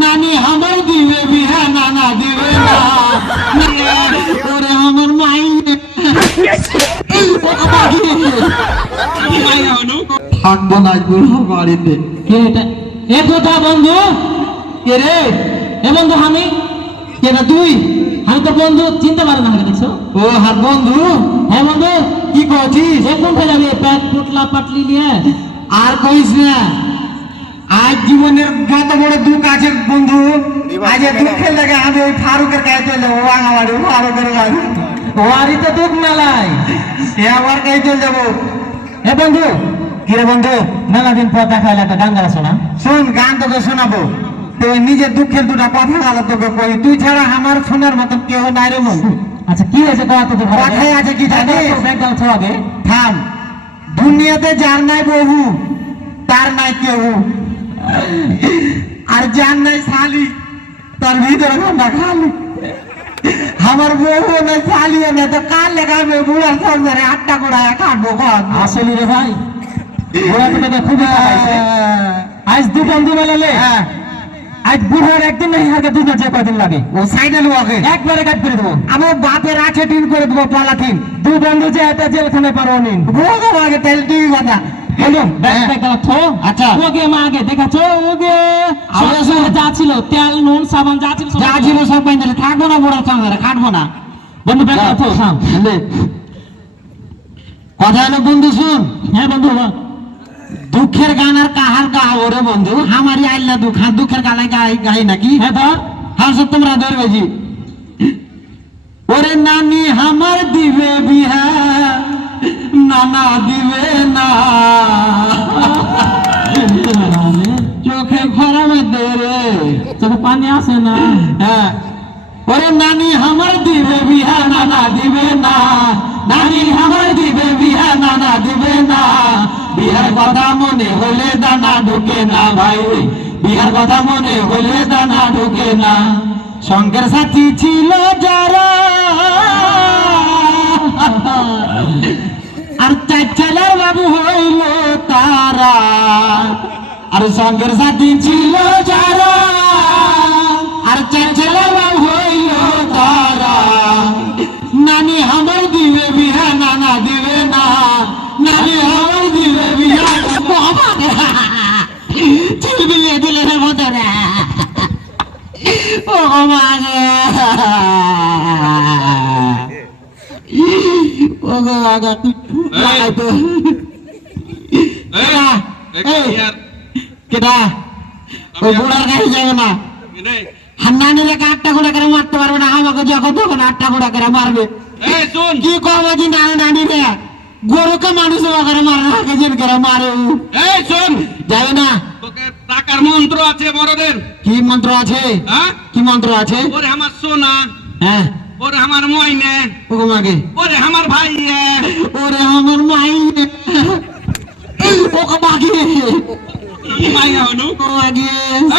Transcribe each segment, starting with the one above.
नानी हमर दिवे बिहा नाना दिवे ना ओरे हमर माई থাকবো না বুড়ো বাড়িতে কে এটা এ কোথা বন্ধু কে রে এ বন্ধু আমি কে না তুই আমি তো বন্ধু চিনতে পারি না দেখছো ও হাত বন্ধু হ্যাঁ বন্ধু কি করছিস এ কোনটা যাবে প্যাট পুটলা পাটলি নিয়ে আর কইস না আজ জীবনের যত বড় দুঃখ আছে বন্ধু আজ দুঃখের লাগে আমি ওই ফারুকের কাছে চলে ও আঙাবাড়ি ফারুকের কাছে ওয়ারি তো দুঃখ মেলাই এ আবার কাছে চলে যাবো এ বন্ধু কিরে বন্ধু মেলা দিন পর দেখা হলো একটা গান গালা শোনা শোন গান তোকে শোনাবো তুই নিজের দুঃখের দুটা কথা গেল তোকে কই তুই ছাড়া আমার শোনার মতো কেউ নাই রে বন্ধু আচ্ছা কি হয়েছে কথা তো কথাই আছে কি জানিস ব্যাগ ছড়াবে থাম দুনিয়াতে যার নাই বহু তার নাই কেউ আর যার নাই শালি তার ভিতরে ঘন্টা খালি আমার বহু না শালিও না তো কাল লেখাবে বুড়া সংসারে 8টা গোড়া কাটবো কর আসলে রে ভাই ওরা তো তোকে খুবই খাইছে আজ দু বন্ধু মেলালে আজ বুড়ার একদিন নাই আগে দুই যে কয়দিন লাগে ও সাইডে লোকে একবারে কাট করে দেবো আমার বাপের আছে টিন করে দেবো পলাথিন দু বন্ধু যে এটা জেলখানায় পারো নিন ভোগো আগে তেল টিভি কথা বন্ধু ব্যাগ গেল থো আচ্ছা ওগে মা আগে দেখাছো ওগে আগে যা ছিল তেল নুন সাবান যা ছিল যা ছিল সব বাইন্দে থাকবো না বড় সংসারে কাটবো না বন্ধু ব্যাগ থো হ্যাঁ কথা হলো বন্ধু শুন হ্যাঁ বন্ধু দুঃখের গান আর কাহার গাও রে বন্ধু আমারই আইলা দুঃখের গালাই গাই নাকি হ্যাঁ ধর হ্যাঁ সব তোমরা ধরবেজি ওরে নানি আমার দিবে বিহা নানা দিবে না চোখে খরা মধ্যে রে চোখে পানি আসে না হ্যাঁ ওরে নানি আমার দিবে বিহা নানা দিবে না নানি আমার দিবে বিহা নানা দিবে না বিহার কথা মনে হলে দানা ঢুকে না ভাই বিহার কথা মনে হলে দানা ঢুকে না সঙ্গের সাথী ছিল যারা আর চার ছেলের বাবু হইল তারা আর সঙ্গের সাথী ছিল যারা আর চার ছেলের বাবু হইল তারা নানি আমার দিবে বিহা নানা দিবে না নানি আমার দিবে বিহা চিলবিলিয়ে দিলে রে মতরে ও মাগে ও গো আগা তুই লাগাই তো কেডা ওই বুড়ার কাছে যাবে না হান্নানিরে 8টা গোড়া করে মারতে পারবে না আমাকে যখন তখন 8টা গোড়া করে মারবে কি কবে যে নানি রে গরুকে মানুষ করে মারে আগে যেন করে মারে এই শোন যাবে না তোকে টাকার মন্ত্র আছে বড়দের কি মন্ত্র আছে হ্যাঁ কি মন্ত্র আছে ওরে আমার সোনা হ্যাঁ ওরে আমার ময়নে ও মাগে ওরে আমার ভাই ওরে আমার মাই ও মাগে মাইয়া হনু ও মাগে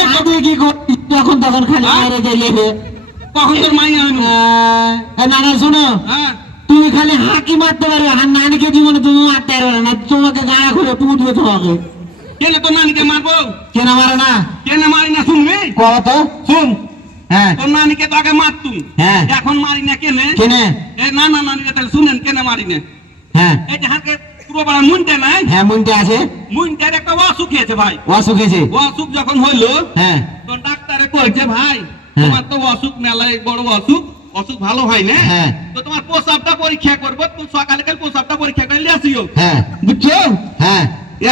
সাথে কি করছিস যখন তখন খালি মারে গেলে কখন তোর মাইয়া হনু নানা শোনো হ্যাঁ তুমি খালি হাঁকি মারতে পারবে আর নানিকে জীবনে তুমি মারতে পারবে না তোমাকে গাড়া করে পুঁতবে তোমাকে কেন তোর নানিকে মারবো কেন মারে না কেন মারি না শুনবি কত শুন হ্যাঁ তোর নানিকে তো আগে মারতুম হ্যাঁ এখন মারি না কেনে কেনে এই না না নানিকে তাহলে শুনেন কেন মারি না হ্যাঁ এই যে হাঁকে পুরো পাড়া মুনতে নাই হ্যাঁ মুনতে আছে মুনটার একটা অসুখ হয়েছে ভাই অসুখ হয়েছে অসুখ যখন হইলো হ্যাঁ তো ডাক্তারে কইছে ভাই হ্যাঁ। তোমার তো অসুখ মেলায় বড় অসুখ ভালো হয় না হ্যাঁ। তো তোমার প্রস্রাবটা পরীক্ষা করবো তুমি সকালে কাল প্রস্রাবটা পরীক্ষা করে নিয়ে আসিও হ্যাঁ বুঝছো হ্যাঁ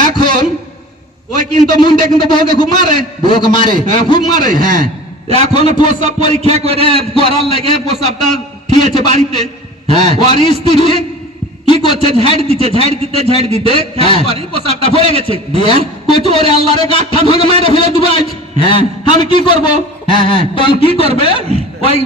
এখন ওই কিন্তু মুন্ডে কিন্তু বউকে খুব মারে বউকে মারে হ্যাঁ খুব মারে হ্যাঁ এখন প্রস্রাব পরীক্ষা করে করার লাগে প্রস্রাবটা ঠিয়েছে বাড়িতে হ্যাঁ ওর স্ত্রী কি করছে ঝাড় দিতে হ্যাঁ। প্রস্রাবটা হয়ে গেছে দিয়ে কইতো ওরে আল্লাহরে গাঁঠা ভাঙে মেরে ফেলে দিবো আজ হ্যাঁ আমি কি করবো হ্যাঁ হ্যাঁ তখন কি করবে ওই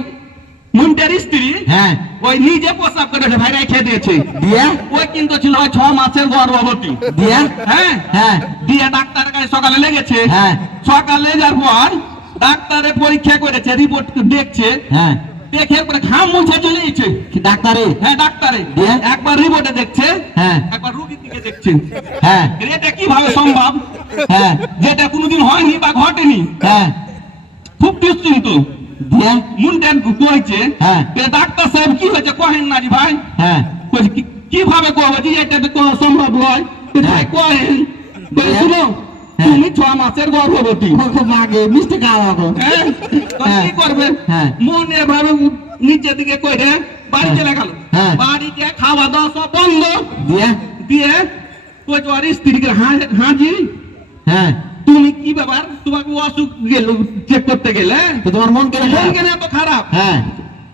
মুন্ডের স্ত্রী হ্যাঁ ওই নিজে প্রস্রাব করে ভাই রেখে দিয়েছে দিয়ে ওই কিন্তু ছিল 6 মাসের গর্ভবতী দিয়ে হ্যাঁ হ্যাঁ দিয়ে ডাক্তারের কাছে সকালে লেগেছে হ্যাঁ সকালে যাওয়ার পর ডাক্তারে পরীক্ষা করেছে রিপোর্ট দেখছে হ্যাঁ দেখে পরে ঘাম মুছে চলে গেছে কি ডাক্তারে হ্যাঁ ডাক্তারে দিয়ে? একবার রিপোর্টে দেখছে হ্যাঁ একবার রোগীর দিকে দেখছে হ্যাঁ এটা কিভাবে সম্ভব হ্যাঁ যেটা কোনোদিন হয়নি বা ঘটেনি, হ্যাঁ খুব নিশ্চিন্ত দিয়া মুন্ডেন কইছে হ্যাঁ। ডাক্তার সাহেব কি হয়েছে কহেন না জি ভাই, হ্যাঁ কইছে কিভাবে কহবো যে এটা তো কোন সম্ভব নয়, ভাই কহেন শুনো তুমি 6 মাসের গর্ভবতী, মাগে মিষ্টি খাওয়াবো হ্যাঁ তো কি করবে, হ্যাঁ। মনে ভাবে নিচের দিকে কইরে বাড়ি চলে গেল, হ্যাঁ। বাড়িতে খাওয়া দাওয়া সব বন্ধ দিয়া দিয়ে কইছে আর স্ত্রীকে হাজি হ্যাঁ তুমি কি ব্যাপার, তোমাকে অসুখ গেল চেক করতে গেলে তো তোমার মন কেন মন কেন এত খারাপ, হ্যাঁ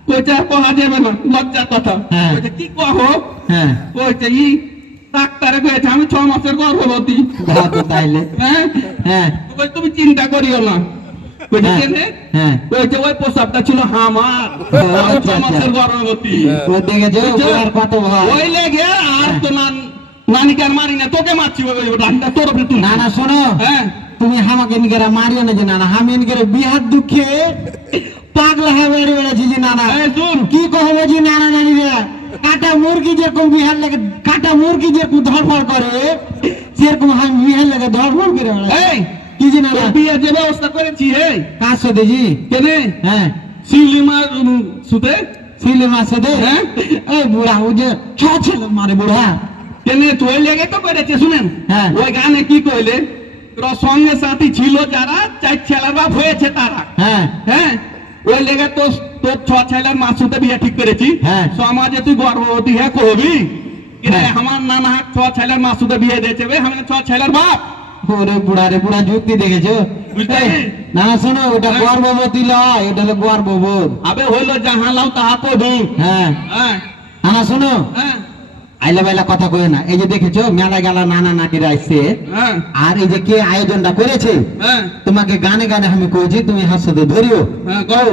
কইছে আর কহা যাবে না লজ্জার কথা, হ্যাঁ। কইছে কি কহো, হ্যাঁ কইছে ই ডাক্তারে কইছে আমি 6 মাসের গর্ভবতী, দাও তো তাইলে হ্যাঁ হ্যাঁ কইছে তুমি চিন্তা করিও না, কইছে হ্যাঁ। কেনে, হ্যাঁ কইছে ওই প্রস্তাবটা ছিল আমার, আমি 6 মাসের গর্ভবতী, ও দেখেছো ওর কত ভয় ওই লেগে আর তো নানিকে আর মারি না, তোকে মারছি ওই ডাক্তার তোর উপরে তুই, না না শোনো হ্যাঁ তুমি আমাকে নিকেরা মারিও না যে না না আমি নিকেরা বিহার দুঃখে পাগলা হয়ে বেড়ে বেড়েছি যে না না এই শুন, কি কহবো যে নানা নানি রে কাটা মুরগি যেরকম বিহার লাগে কাটা মুরগি যেরকম ধরফড় করে সেরকম আমি বিহার লাগে ধরফড় করে বেড়াই। এই কি যে না তোর না বিয়ের যে ব্যবস্থা করেছি এই কাজ সাথে জি কেনে হ্যাঁ শিলিমার সুতে, সিলে মাসে দে হ্যাঁ। এই বুড়া ও যে ছ ছেলে মারে বুড়া কেনে তুই লেগে তো করেছে শুনেন, হ্যাঁ। ওই গানে কি কইলে তোর সঙ্গে সাথী ছিল যারা 4 ছেলের বাপ হয়েছে তারা, হ্যাঁ হ্যাঁ ওই লেগে তোর 6 ছেলের মাসুতে বিয়ে ঠিক করেছি, হ্যাঁ। সমাজে তুই গর্ভবতী হ্যাঁ কবি হ্যাঁ। আমার নানা 6 ছেলের মাসুতে বিয়ে দিয়েছে বে, আমি 6 ছেলের বাপ, ওরে বুড়া রে বুড়া যুক্তি দেখেছো বুঝতে এই, পারলি? না না শোনো ওটা হ্যাঁ। গর্ভবতী লয় ওটা হলো গর্ভবোধ আবে হইলো যাহা লাও তাহা কবি, হ্যাঁ হ্যাঁ না না শোনো হ্যাঁ আইলা বাইলা কথা কই না এই যে দেখেছো মেলা গেলা নানা নাতিরা আসছে হ্যাঁ আর এই যে কে আয়োজনটা করেছে হ্যাঁ তোমাকে গানে গানে আমি কইছি তুমি হাসতে ধরিও হ্যাঁ কও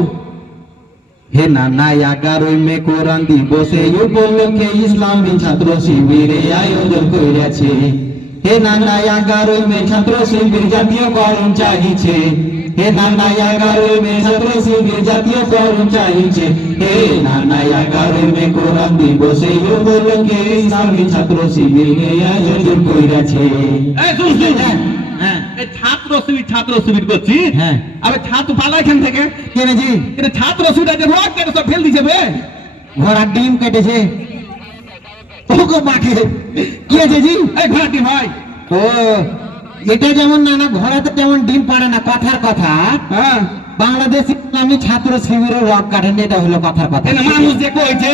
হে নানা 11ই মে কোরআন দিবসে উপলক্ষে ইসলামী ছাত্র শিবিরে আয়োজন করেছে হে নানা 11ই মে ছাত্র শিবির জাতীয়করণ চাইছে হে নানা 11ই মে ছাত্র শিবির জাতীয়করণ চাইছে হে নানা 11ই মে কোরআন দিবসে উপলক্ষে ইসলামী ছাত্র শিবিরে আয়োজন করেছে এই শুন শুন, হ্যাঁ এই ছাত্র শিবির করছি, হ্যাঁ আবে ছাত্র পালা এখান থেকে, কেন জি এটা ছাত্র শিবির যে রোগ কেটে সব ফেল দিছে বে, ঘোড়ার ডিম কেটেছে ওগো মাকে কি আছে জি এই ঘোড়াটি ভাই, ও এটা যেমন নানা ঘোড়াতে যেমন ডিম পাড়ে না কথার কথা হ্যাঁ বাংলাদেশ ইসলামী ছাত্র শিবিরের রক কাটেন এটা হলো কথার কথা এনে মানুষ যে কইছে,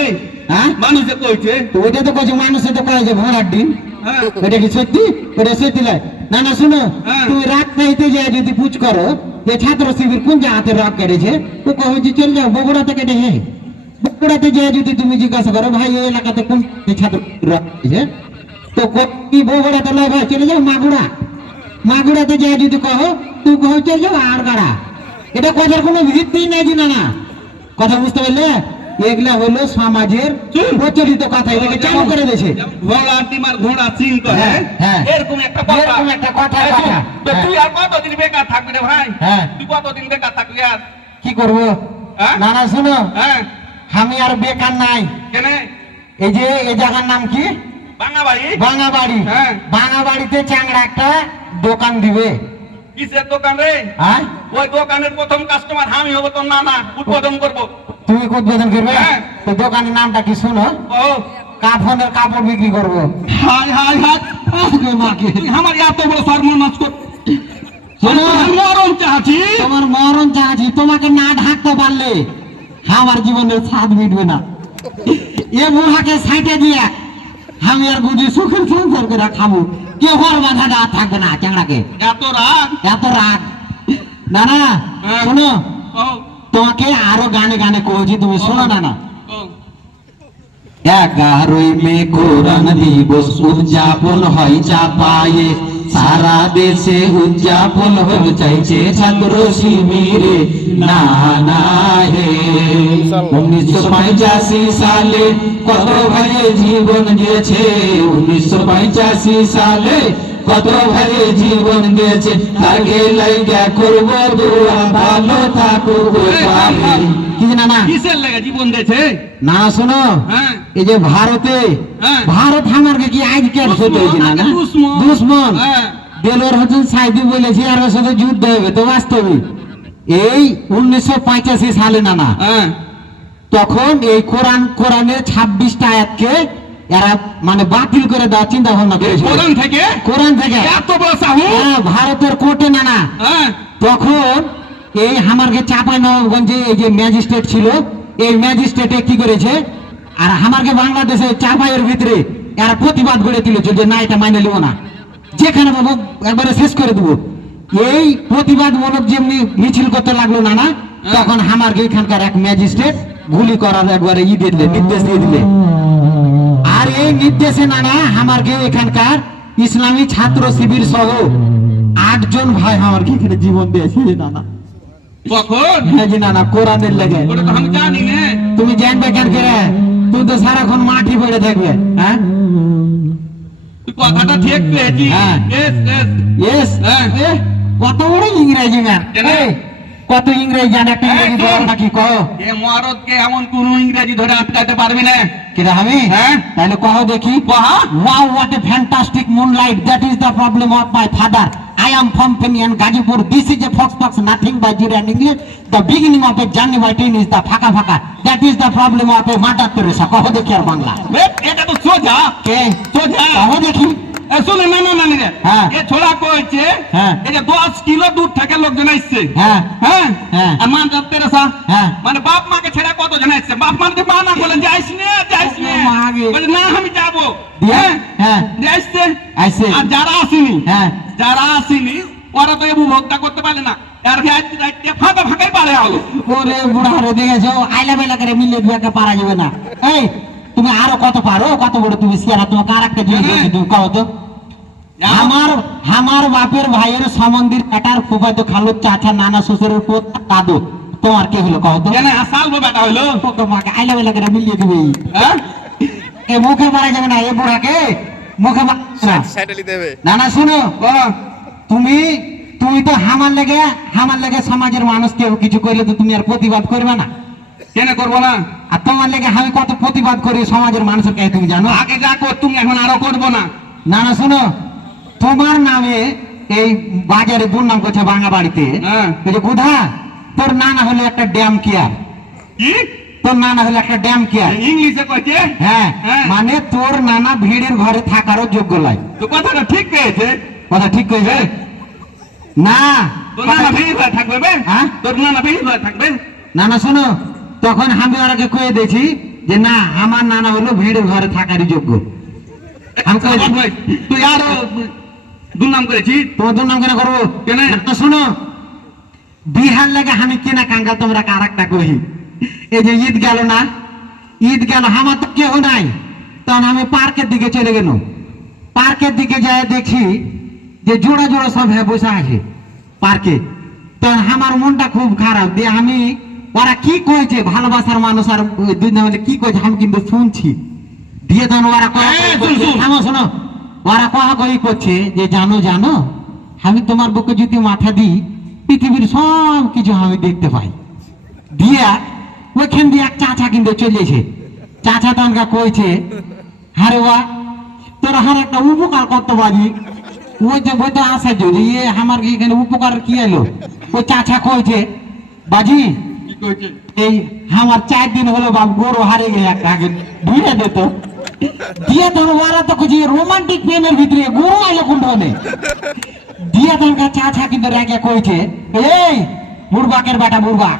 হ্যাঁ মানুষ যে কইছে, তো ওইটা তো কইছে মানুষে তো কয় যে ঘোড়ার ডিম হ্যাঁ ওটা কি সত্যি ওটা সত্যি নয় না না শুনো হ্যাঁ। তুমি রাত খাইতে যায় যদি পুছ করো যে ছাত্র শিবির কোন জায়গাতে রক কেটেছে তো কবে যে চল যাও বগুড়াতে কেটে হে বগুড়াতে যায় যদি তুমি জিজ্ঞাসা করো ভাই এই এলাকাতে কোন ছাত্র রক কেটেছে তো কি বগুড়াতে নয় ভাই চলে যাও মাগুড়া মাগুড়াতে যায় যদি কহো তুই কহো চলে যাও আর গাড়া এটা কথার কোনো ভিত্তি নাই যে না না কথা বুঝতে পারলে এগুলা হলো সমাজের প্রচলিত কথা এটাকে চালু করে দিয়েছে ঘোড়া ডিমার ঘোড়া সিং করে, হ্যাঁ, হ্যাঁ। এরকম একটা কথা, এরকম একটা কথা, এই শুন, কথা। তো তুই আর কতদিন বেকার থাকবি রে ভাই, হ্যাঁ। তুই কতদিন বেকার থাকবি আর, কি করবো হ্যাঁ? না না শুনো হ্যাঁ আমি আর বেকার নাই কেনে এই যে এই জায়গার নাম কি বাঙা ভাই, ভাঙাবাড়ি হ্যাঁ। ভাঙাবাড়িতে চ্যাংড়া একটা দোকান দিবে কিসের দোকান রে, হ্যাঁ ওই দোকানের প্রথম কাস্টমার আমি হবো তোর নানা, উদ্বোধন করবো, তুমি উদ্বোধন করবে হ্যাঁ। তো দোকানের নামটা কি শোনো ও কাফনের কাপড় বিক্রি করবো হাই হাই হাই, আগে মাকে তুই আমার এত বড় সর্বনাশ কর, শোনো। আমি মরণ চাচ্ছি, তোমার মরণ চাচ্ছি তোমাকে না ঢাকতে পারলে আমার জীবনের স্বাদ মিটবে না এ বুড়াকে সাইটে দিয়ে আমি আর বুঝি সুখের সংসার করে খাবো কেউ হর বাধা দেওয়া থাকবে না চ্যাংড়াকে এত রাগ, এত রাগ না না হ্যাঁ। শোনো ও তোমাকে আরো গানে গানে কইছি তুমি শোনো না না ও 11ই মে কোরআন দিবস উদযাপন হয় চাপায়ে সারা দেশে উদযাপন হতে চাইছে ছাত্র শিবিরে না না হে 1985 সালে কত ভাইয়ের জীবন গেছে 1985 সালে কত ভাইয়ের জীবন গেছে তাকে লাইগা করব দোয়া ভালো থাকুক কি না না কিসের লেগে জীবন দিয়েছে, না শোনো হ্যাঁ এই যে ভারতে হ্যাঁ। ভারত আমাকে কি আজকে ছোট হয়েছে না না দুশ্মন। দুশ্মন হ্যাঁ। দেলোয়ার হোসেন সাইদি বলেছে আর ওর সাথে যুদ্ধ হবে, তো বাস্তবে এই 1985 সালে নানা হ্যাঁ তখন এই কোরআনের 26টা আয়াতকে এরা মানে বাতিল করে দেওয়ার চিন্তা ভাবনা করেছিল কোরআন থেকে কোরআন থেকে। এত বড় সাহস হ্যাঁ, ভারতের কোর্টে নানা হ্যাঁ তখন এই আমারকে চাঁপাইনবাবগঞ্জে এই যে ম্যাজিস্ট্রেট ছিল, এই ম্যাজিস্ট্রেটে কি করেছে আর আমারকে বাংলাদেশে চাপাইয়ের ভিতরে এরা প্রতিবাদ করে তুলেছে যে না এটা মাইনে নিব না, যেখানে পাবো একবারে শেষ করে দেবো। এই প্রতিবাদ মূলক যেমনি মিছিল করতে লাগলো নানা তখন আমারকে এখানকার এক ম্যাজিস্ট্রেট গুলি করার একবারে নির্দেশ দিয়ে দিলে। আর এই নির্দেশে নানা আমারকে এখানকার ইসলামী ছাত্র শিবির সহ 8 জন ভাই আমারকে এখানে জীবন দিয়েছে নানা। কখন হ্যাঁ জি নানা, কোরআনের লেগে। ওটা তো আমি জানি না। তুমি জানবে কেন করে? তুমি তো সারাক্ষণ মাটি পড়ে থাকবে। হ্যাঁ তুই কথাটা ঠিক পেয়েছি। হ্যাঁ। Yes, yes. ইয়েস, হ্যাঁ। কত বড় ইংরেজি ম্যান, কেন? কত ইংরেজি জানে, একটা ইংরেজি এই, বলো শোন। নাকি কও। এ মহারতকে এমন কোন ইংরেজি ধরে আটকাতে পারবি না। কিরা আমি? হ্যাঁ। তাহলে কও দেখি। কহা। Wow, what a fantastic moonlight. That is the problem of my father. I am from Penian, Gajipur. This is a fox, nothing by Jira and English. The beginning of a journey by train is the Phaka Phaka. That is the problem of a Mother Teresa. কহ দেখি আর বাংলা। এটা তো সোজা কে? সোজা। কহ দেখি। শুনে না রে হ্যাঁ। এ ছোড়া কইছে হ্যাঁ। এই যে 10 কিলো দূর থেকে লোকজন আসছে। হ্যাঁ। হ্যাঁ হ্যাঁ। আর মাদার তেরেসা হ্যাঁ। মানে বাপ মাকে ছেড়ে কতজন আসছে, বাপ মাকে মানা করলেন যাইস না ও মাগে। বলে না আমি যাবো। দিয়ে? হ্যাঁ হ্যাঁ। দিয়ে আসছে। আসছে। আর যারা আসেনি হ্যাঁ। যারা আসেনি ওরা তো এবু ভোগটা করতে পারে না, আর রাইতে ফাঁকা ফাঁকাই পারে হলো। ওরে বুড়া রে, দেখেছো আইলা বেলা করে মিলে দুয়াকে পারা যাবে না। এই তুমি আরো কত পারো, কত বড় তুমি সিয়ারা, তোমাকে আর একটা জিনিস বলছি, তুমি কও তো। আমার বাপের ভাইয়ের সম্বন্ধীর এটার ফুফাতো খালুর চাচা নানা শ্বশুরের পোতা দাদু, তোমার কে হলো কও তো। কেন আসাল বেটা হইলো? তোমাকে আইলা বেলা করে মিলিয়ে দিবে। হ্যাঁ এ মুখে মারা যাবে না, এ বুড়াকে মুখে না না। শোনো, তুমি তো হামার লেগে সমাজের মানুষ কেউ কিছু করলে তো তুমি আর প্রতিবাদ করবে না। কেন করবো না? আর তোমার লেগে আমি কত প্রতিবাদ করি সমাজের মানুষের কাছে, তুমি জানো। আগে যা কর তুমি এখন আরো করবো না। না না, শোনো, তোমার নামে এই বাজারে দুর্নাম করছে ভাঙা বাড়িতে। হ্যাঁ। এই যে বুধা, তোর নানা হলো একটা ড্যাম কেয়ার, কি তোর নানা হলো একটা ড্যাম কেয়ার। ইংলিশে কইছে? হ্যাঁ, হ্যাঁ। মানে তোর নানা ভিড়ের ঘরে থাকারও যোগ্য নয়। তো কথাটা ঠিক পেয়েছে। কথা ঠিক কইবে না? তোর নানা ভিড় হয়ে থাকবে বে? হ্যাঁ? তোর নানা ভিড় হয়ে থাকবে? না না, শোনো, তখন আমি ওরাকে কয়ে দিয়েছি যে না, আমার নানা হলো ভিড়ের ঘরে থাকারই যোগ্য। আমি কয়ে দিই, তুই আরো দুর্নাম করেছি। তোমার দুর্নাম কেন করবো? কেন? না, শোনো, বিহার লাগে আমি কেনা কাঙ্গাল তোমরা আর একটা কহি। এই যে ঈদ গেল না, ঈদ গেল, আমার তো কেউ নাই, তখন আমি পার্কের দিকে চলে গেল। পার্কের দিকে যায় দেখি যে জোড়া জোড়া সব হয়ে বসে আছে পার্কে। তখন আমার মনটা খুব খারাপ দিয়ে আমি, ওরা কি কইছে ভালোবাসার মানুষ আর দুই নামে কি কইছে আমি কিন্তু শুনছি। দিয়ে তখন ওরা শোনো, ওরা কহা কহি করছে যে জানো আমি তোমার বুকে যদি মাথা দিই পৃথিবীর সব কিছু আমি দেখতে পাই। দিয়া ওইখান দিয়ে এক চাচা কিন্তু চলেছে। চাচা তনকা কইছে, হারে ওয়া তোর হার একটা উপকার করতে পারি। ওই যে বইটা আসা যদি আমার এখানে উপকার কি এলো। ওই চাচা কইছে, বাজি কি কইছে? এই আমার 4 দিন হলো বাপ গরু হারে গেলে একটা আগে ধুয়ে দিত। দিয়ে তোর ওরা তো কইছে রোমান্টিক প্রেমের ভিতরে গরু আইলো কোন ধরনে। দিয়ে তনকা চাচা কিন্তু রেগে কইছে, এই বুড়বাকের বেটা বুড়বাক,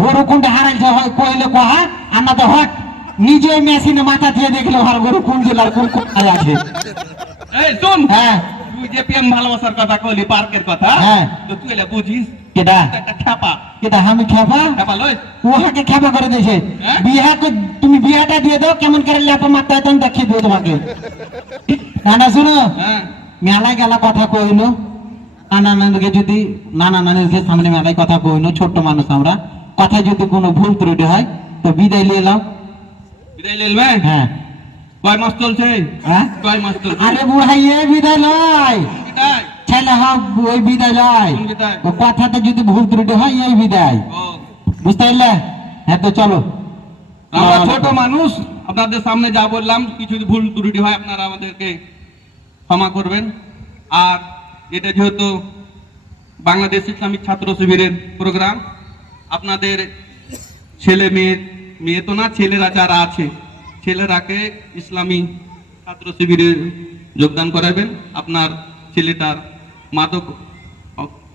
গরু কোনটা হারাইছে হয় কইলে কহা, আর না তো হট নিজে মেশিনে মাথা দিয়ে দেখলে আর গরু কোন জেলার কোন কোথায় আছে। এই শুন, হ্যাঁ তুই যে প্রেম ভালোবাসার কথা কইলি, পার্কের কথা, হ্যাঁ। তো তুই এলা বুঝিস কেডা একটা খ্যাপা কেডা আমি খেপা? খ্যাপা লই। ওহাকে খেপা করে দিয়েছে। হ্যাঁ? বিহাকে তুমি বিহাটা দিয়ে দাও, কেমন করে লেপা মারতে হয় তখন দেখিয়ে দেবো তোমাকে। না না, শুনো, হ্যাঁ মেলায় গেলা কথা কইনো, নানা নানিকে যদি নানা নানির সামনে মেলায় কথা কইনো, ছোট্ট মানুষ আমরা, কথা যদি কোনো ভুল ত্রুটি হয় তো বিদায় নিয়ে এলাম। বিদায় লইলবে? হ্যাঁ। কয় মাস চলছে? হ্যাঁ? কয় মাস চলছে? আরে বুড়াই, এ বিদায় লয়, বিদায়? ছেলে হোক ওই বিদায় লয়। কোন বিদায়? ও কথাতে যদি ভুল ত্রুটি হয় এই বিদায়, ও, বুঝতে পারলে? হ্যাঁ, তো চলো। আমরা ছোট মানুষ, আপনাদের সামনে যা বললাম, কিছু যদি ভুল ত্রুটি হয় আপনারা আমাদেরকে ক্ষমা করবেন। আর এটা যেহেতু বাংলাদেশ ইসলামিক ছাত্র শিবিরের প্রোগ্রাম, আপনাদের ছেলে মেয়ে তো না, ছেলেরা যারা আছে ছেলেরাকে ইসলামী ছাত্র শিবিরে যোগদান করাবেন। আপনার ছেলেটার মাদক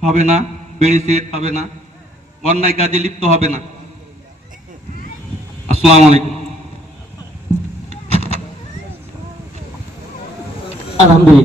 হবে না, বিড়ি সিগারেট হবে না, অন্যায় কাজে লিপ্ত হবে না। আসসালামু আলাইকুম। আলহামদুলিল্লাহ।